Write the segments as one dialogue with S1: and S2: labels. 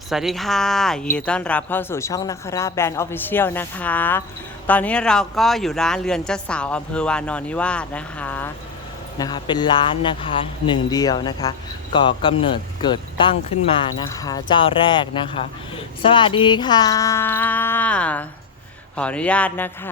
S1: สวัสดีค่ะยินดีต้อนรับเข้าสู่ช่องนักคราแบรนด์ออฟฟิเชียลนะคะตอนนี้เราก็อยู่ร้านเรือนเจ้าสาวอำเภอวานอนนิวาสนะคะเป็นร้านนะคะหนึ่งเดียวนะคะก่อกำเนิดเกิดตั้งขึ้นมานะคะเจ้าแรกนะคะสวัสดีค่ะขออนุญาต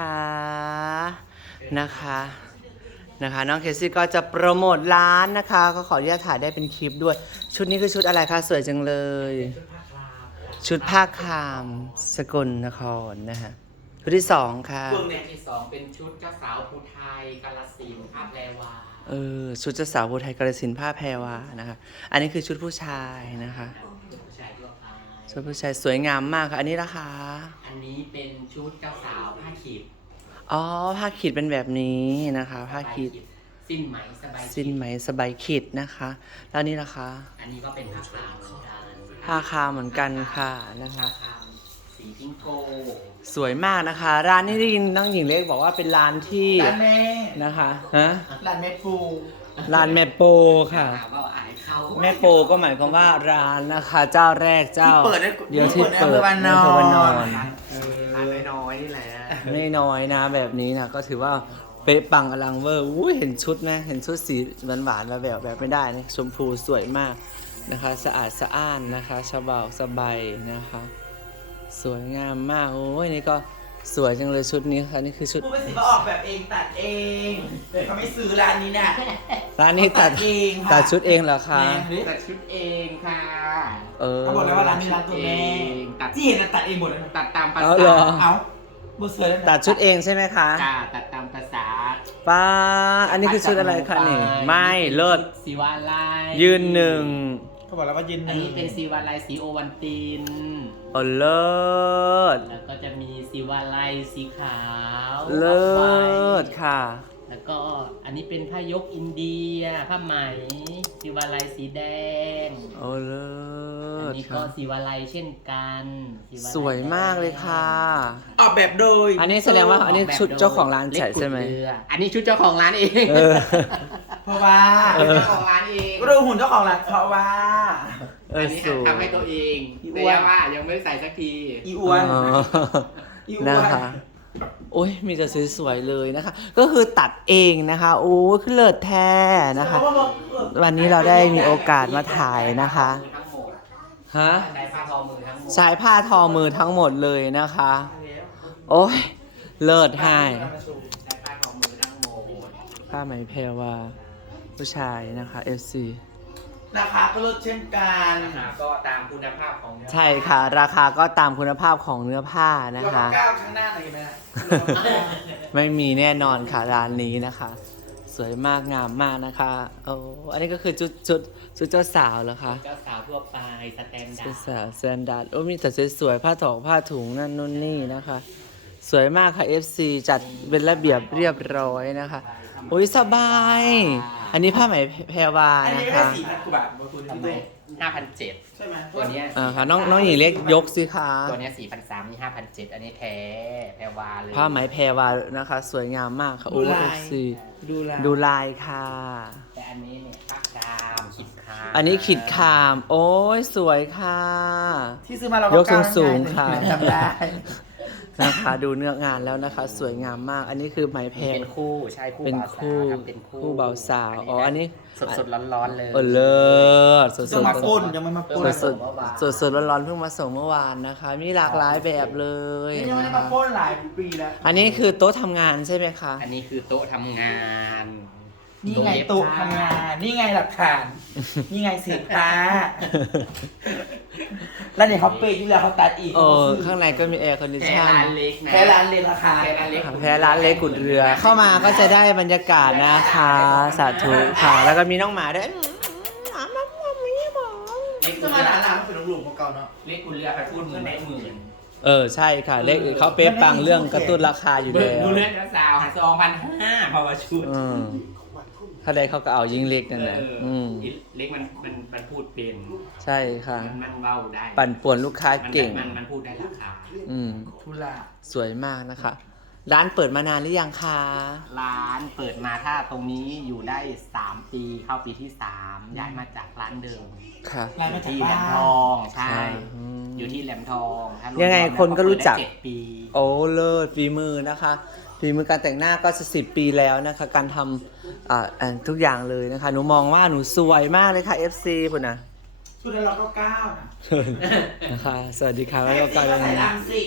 S1: นะคะน้องเคซี่ก็จะโปรโมทร้านนะคะก็ขออนุญาตถ่ายได้เป็นคลิปด้วยชุดนี้คือชุดอะไรคะสวยจังเลยชุดผ้าคามสกลนครนะฮะชุดที่สองค่ะ
S2: ช่วงที่สองเป็นชุดเจ้าสาวภูไทยกาฬสินธุ์ภาพแพรวา
S1: ชุดเจ้าสาวภูไทยกาฬสินธุ์ผ้าแพรวานะคะอันนี้คือชุดผู้ชายนะคะชุดผู้ชายสวยงามมากค่ะอันนี้ราคา
S2: อันนี้เป็นชุดเจ้าสาวผ้าขีด
S1: อ๋อผ้าขีดเป็นแบบนี้นะคะผ้าขีด
S2: สิ้นไหมสบาย
S1: สิ้นไหมสบายขีดนะคะแล้วนี่ราคา
S2: อันนี้ก็เป็นผ้าขาวเหมือนกัน
S1: ผ้าคามเหมือนกันค่ะนะคะ
S2: สีพิงโก
S1: สวยมากนะคะร้านนี้ได้ยินน้องหญิงเล็กบอกว่าเป็นร้านที่
S3: ร้านแม่
S1: นะคะฮะ
S3: ร้านแม่ปู
S1: ร้านแม่โปค่ะแม่โปก็หมายความว่าร้านนะคะเจ้าแรกเจ้าเดียวที่เปิด
S3: วันนอน
S1: ร้าน
S3: น้อย
S1: นี่แหละไม่น้อยนะแบบนี้นะก็ถือว่าเป๊ะปังอลังเวอร์เห็นชุดไหมเห็นชุดสีหวานๆมาแบบไม่ได้นะชมพูสวยมากนะคะสะอาดสะอ้านนะคะฉบับสบายนะคะสวยงามมากโอ้ยนี่ก็สวยจังเลยชุดนี้ค่ะนี่คือชุด
S3: ผู้เป็นศิลปะออกแบบเองตัดเองแต่เขาไม่ซื้อร้านนี้น่ะ
S1: ร้านนี้ตัด
S3: เอง
S1: ตัดชุดเองเหรอคะ
S2: ตัดชุดเองค่ะ
S3: เขาบอกแล้วว่าร้านนี้ร้านตัวแม่ที่เห็นตัดเองหมดเลย
S2: ตัดตามภาษา
S3: เอาบุษเลย
S1: ตัดชุดเองใช่ไหมคะ
S2: ตัดตามภาษา
S1: ป้าอันนี้คือชุดอะไรคะนี่ไม่เลิศ
S2: สีวาลาย
S1: ยืนหนึ่ง
S3: เขาบอกแล้วว่ายืนหนึ่ง
S2: อันนี้เป็นสีวาลายสีโอวันติน
S1: เลิศ
S2: แล้วก็จะมีสีวาลายสีขาว
S1: เลิศค่ะ
S2: แล้วก็อันนี้เป็นผ้ายกอินเดียผ้าไหมสีวาลายสีแดง
S1: เลิศ
S2: อันนี้ก็สีวาลายเช่นกัน
S1: สวยมากเลยค่ะ
S3: ออกแบบโดย
S1: อันนี้แสดงว่าอันนี้ชุดเจ้าของร้านใช่ไหม
S2: อันนี้ชุดเจ้าของร้านเอง
S3: เพราะว่า
S2: เจ้าของร้านเอง
S3: ก็ดูหุ่นเจ้าของร้านเพราะว่า
S2: อันนี้ทำให้ตัวเองแต่ว่ายังไม่ได้ใส่สักที
S3: อีอ้วน
S1: นะคะโอ้ยมีแต่สวยๆเลยนะคะก็คือตัดเองนะคะโอ้คือเลิศแท้นะคะวันนี้เราได้มีโอกาสมาถ่ายนะคะฮะใช้ผ้าทอมือทั้งหมดเลยนะคะโอ้ยเลิศให้ผ้าไหมแพรวาผู้ชายนะคะ FC
S3: ราคาก็ลดเช่นกัน
S2: ก็ตามคุณภาพของเนื้อ
S1: ใช่ค่ะราคาก็ตามคุณภาพของเนื้อผ้านะคะ
S3: ก้าวข้างหน้าหน่อยไหม
S1: ไม่มีแน่นอนค่ะร้านนี้นะคะสวยมากงามมากนะคะโอ้อันนี้ก็คือชุดเจ้าสาวเหรอคะ
S2: เจ้าสาวทั่วไปสแตนดาร์ด
S1: เจ้าสาวสแตนดาร์ดโอ้มีแต่สวยๆผ้าถอกผ้าถุงนั่นนู่นนี่นะคะสวยมากค่ะ FC จัดเป็นระเบียบเรียบร้อยนะคะโอ้ยสบายอันนี้ผ้าไหมแพรวานะคะ
S3: อันนี้4,000 กว่าบาท
S2: ทำไม5,700
S3: ใช่ไหม
S2: ตัวนี้
S1: ค่ะน้องหญิงเล็กยกสิคะ
S2: ตัวนี้4,300นี่5,700อันนี้แท้แพรวาเลย
S1: ผ้าไหมแพรวานะคะสวยงามมากค่ะโอ้ย FC ดูลายค่ะ
S2: แต่อันนี้เนี่ยผ้าคามขีดคาม
S1: อันนี้ขีดคามโอ้ยสวยค่ะ
S3: ที่ซื้อมาเรา
S1: ยกสูงค่ะ
S3: จำได้
S1: นะคะดูเนื้องานแล้วนะคะสวยงามมากอันนี้คือไหมแพง
S2: เป็นคู่ใช่
S1: เป็นคู่เบาสาวอ๋ออันนี้
S2: สดร้อนๆเลย
S1: เลิศสด
S3: ๆมาปุ้นยังไม่มาปุ้น
S1: สดร้อนๆเพิ่งมาส่งเมื่อวานนะคะมีหลากหลายแบบเลย
S3: ยังไม่ได้มาปุ้นหลายปีแล้ว
S1: อันนี้คือโต๊ะทำงานใช่ไหมคะ
S2: อันนี้คือโต๊ะทำงาน
S3: นี่ไงโต๊ะทำงานนี่ไงหลักฐานนี่ไงสินค้าแล้วเนี่ยเขาเปย์อยู่แล้วเขาตัดอีก
S1: ข้างในก็มีแอร์คอนดิชั่น
S3: แค่ร้านเล็กราคา
S1: แค่ร้านเล็กกุดเรือเข้ามาก็จะได้บรรยากาศนะคะสาธุค่ะแล้วก็มีน้องหมาด้วย
S3: จะมาร้านเป็นหลุมของเก่าเนาะ
S2: เล็กกุดเรือไปพูด10,000ได้
S1: 10,000ใช่ค่ะเลขเขาเป๊ะปังเรื่องกระตุ้นราคาอยู่แล้ว
S2: ดูเรื่องสาว2,500เพราะว่าชุด
S1: ถ้าใดเขาก็เอายิ่งเล็กนั่นแหละ
S2: เล็กมันพูดเป็น
S1: ใช่ค่ะ
S2: มันเว้าได้
S1: ปั่นป่วนลูกค้าเก่ง
S2: มันพูดได้ราคา
S3: ทุลา
S1: สวยมากนะคะร้านเปิดมานานหรือยังคะ
S2: ร้านเปิดมาถ้าตรงนี้อยู่ได้3 ปีเข้าปีที่3ย้ายมาจากร้านเดิม
S1: ค่ะ
S3: ร้านมาจาก
S2: ที่แหลมทองใช่อยู่ที่แหลมทองถ้ารวม
S1: ยังไง
S2: แล้ว
S1: คนก็รู้จัก
S2: เปิดได้7 ปี
S1: โอ้เลิศฝีมือนะคะฝีมือการแต่งหน้าก็จะ10 ปีแล้วนะคะการทำทุกอย่างเลยนะคะหนูมองว่าหนูสวยมากเลยค่ะ FC พุ่นนะ
S3: ชุดละ199นะ
S1: นะคะสวัสดีค่ะ
S3: ให้
S1: แล้วก็
S3: สี
S1: การ
S3: มาใส่รังสิ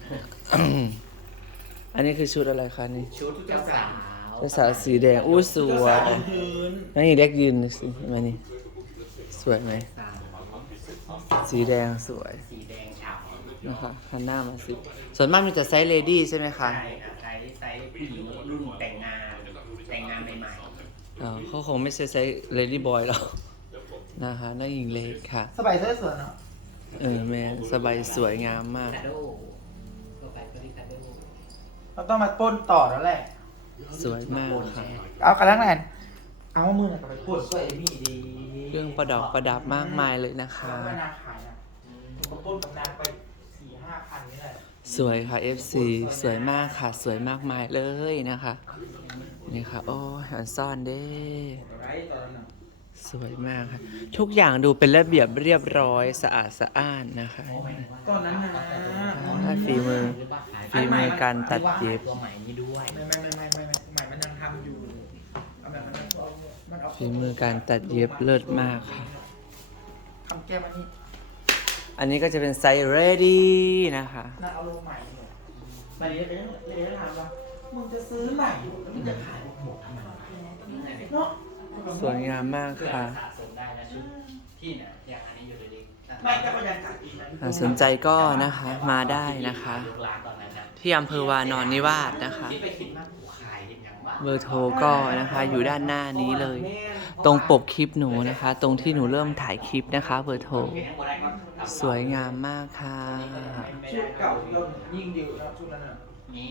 S1: อันนี้คือชุดอะไรคะนี่
S2: ชุดเจ้าสาว
S1: เจ้าสาวสีแดงอู้สวย
S3: พื้น
S1: นี่เด็กยืนสิมานี่สวยไหม
S2: สาว
S1: สีแดงสวย
S2: สีแดงฉ่ำ
S1: นะคะหันหน้ามาสิส่วนมากมีแต่ไซส์เลดี้ใช่ไหมคะ
S2: ใช่ค่ะไซส์ผู้หญิงรุ่นแต่งงานใหม่
S1: อ๋อเขาคงไม่ใช่ไซส์เลดี้บอยหรอกนะคะน้องหญิงเล็กค่ะ
S3: สบายเสื้อสวยเนาะ
S1: แม่สบายสวยงามมาก
S2: ๆคาโดตัวไปก็ที่คาโด
S3: เราต้องมาปล้นต่อแล้วแหละ
S1: สวยมากค่ะ
S3: เอากันแล้วไงเอามือหน่อยไปปล้นช่วยเอมี่ดี
S1: เครื่องประดับประดับมากมายเลยนะคะ
S3: ไม่นาขายนะผมปล้นกับนางไป4-5 พันนี่แหละ
S1: สวยค่ะ FC สวยมากค่ะ สวยมากมายเลยนะคะนี่ค่ะ โอ้ยอันซ่อนเด้
S3: ไรตอนนั้นน่ะ
S1: สวยมากค่ะ ทุกอย่างดูเป็นระเบียบเรียบร้อยสะอาดสะอ้านนะคะ
S3: ตอนนั้นนะ
S1: ถ้าฝีมือ ฝีมือการตัดเย็บ
S2: ตัวใหม่นี้ด้วย
S3: ไม่มันยังทำอยู่เอาแบบมันเอา
S1: ฝีมือการตัดเย็บเลิศมากค่ะ
S3: ทำแก้มอันนี้
S1: อันนี้ก็จะเป็นไซส์ ready นะคะ
S3: น่าเอาลงใหม่เลยมาเรียนถามว่ามึงจะซื้อใหม่แล้วมึงจะขายหมดทำไมเนาะ
S1: สวยงามมาก
S2: เพื่อ
S1: ค่ะ
S2: สะสมได้นะชุดที่เนี่ยอย่างอันนี้อยู่ดีๆ
S3: ไม่ก็พยายามขายอีกนะ
S1: สนใจก็นะคะมาได้นะคะ
S2: ลูกหลานตอนนั้นนะ
S1: ที่อำเภอวานอนนิวาสนะคะ
S2: คิดไปคิดมาผูขายอย่างว่า
S1: เบอร์โทรก็นะคะอยู่ด้านหน้านี้เลย ตรงปกคลิปหนูนะคะ ตรงที่หนูเริ่มถ่ายคลิปนะคะเบอร์โทรสวยงามมากค่ะ
S3: ชุดเก่าย่นยิ่งดีนะชุดนั้นอ่ะ
S2: เนี่ย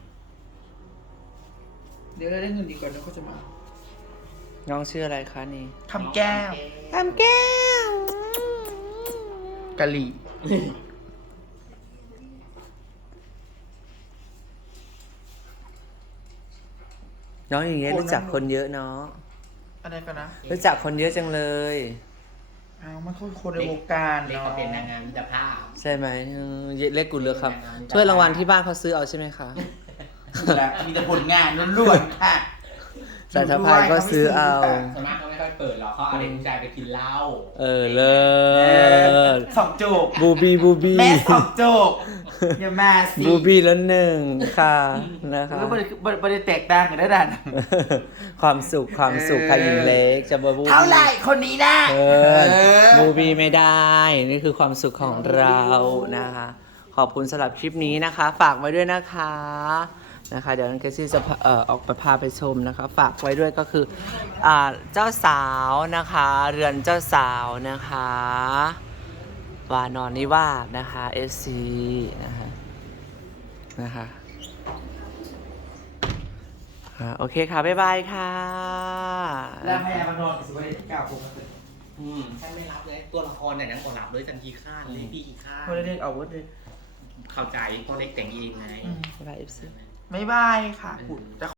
S3: เดี๋ยวได้เงินดีกว่าแล้วเขาจะมา
S1: น้องชื่ออะไรคะนี่
S3: ทำแก้ว
S1: ทำแก้ว
S3: กะหรี่
S1: น้องอย่างเงี้ยรู้จักคนเยอะเนาะ
S3: อะไรกันนะ
S1: รู้จักคนเยอะจังเลย
S3: อ้าวมันคือคนในวงการ
S2: เล็ก
S3: เนาะ
S2: เขาเป็นนางงามมิตรภาพ
S1: ใช่ไหมเล็กกุลเลือกครับถ้วยรางวัลที่บ้านเขาซื้อเอาใช่ไหมคะ
S3: มีแต่ผลงานล้วนๆค่ะ
S1: สายสะพายก็ซื้อเอา
S2: ส่วนมากเขาไม่ค่อยเปิดหรอกเขาเอาเด็กผู้ชายไปกินเหล้า
S1: เลิศ
S3: สองโจก
S1: บูบี้
S3: แม่สองโจกอย่ามาสิ
S1: บูบี้แล้วหนึ่งค่ะนะคะ
S3: ก็บริแตกต่างกันได้ดัน
S1: ความสุขค่ะหญิงเล็กจะบูบี้
S3: เท่าไหร่คนนี้นะ
S1: บูบี้ไม่ได้ นี่คือความสุขของเรานะคะ ขอบคุณสำหรับคลิปนี้นะคะ ฝากไว้ด้วยนะคะเดี๋ยวน้องเคซี่จะออกไปพาไปชมนะคะ ฝากไว้ด้วยก็คือเจ้าสาวนะคะ เรือนเจ้าสาวนะคะวานอนนิวาสนะคะ SC นะคะโอเคค่ะ บ๊ายบายค่ะ
S3: แล้วให้มานอนกับสุวรรณที่เก่าผมมาเสร็จ
S2: ท่านไม่รับเลยตัวละครเนี่ยยังก่อนรับด้วยจันทีข้านเลยพี่อีข้าน
S3: คนเล็กเอาวัดเลย
S2: เข้าใจเพราะเล็กแต่งเองไง
S1: บ๊ายบาย FC
S3: ไม่บายค่ะคุณ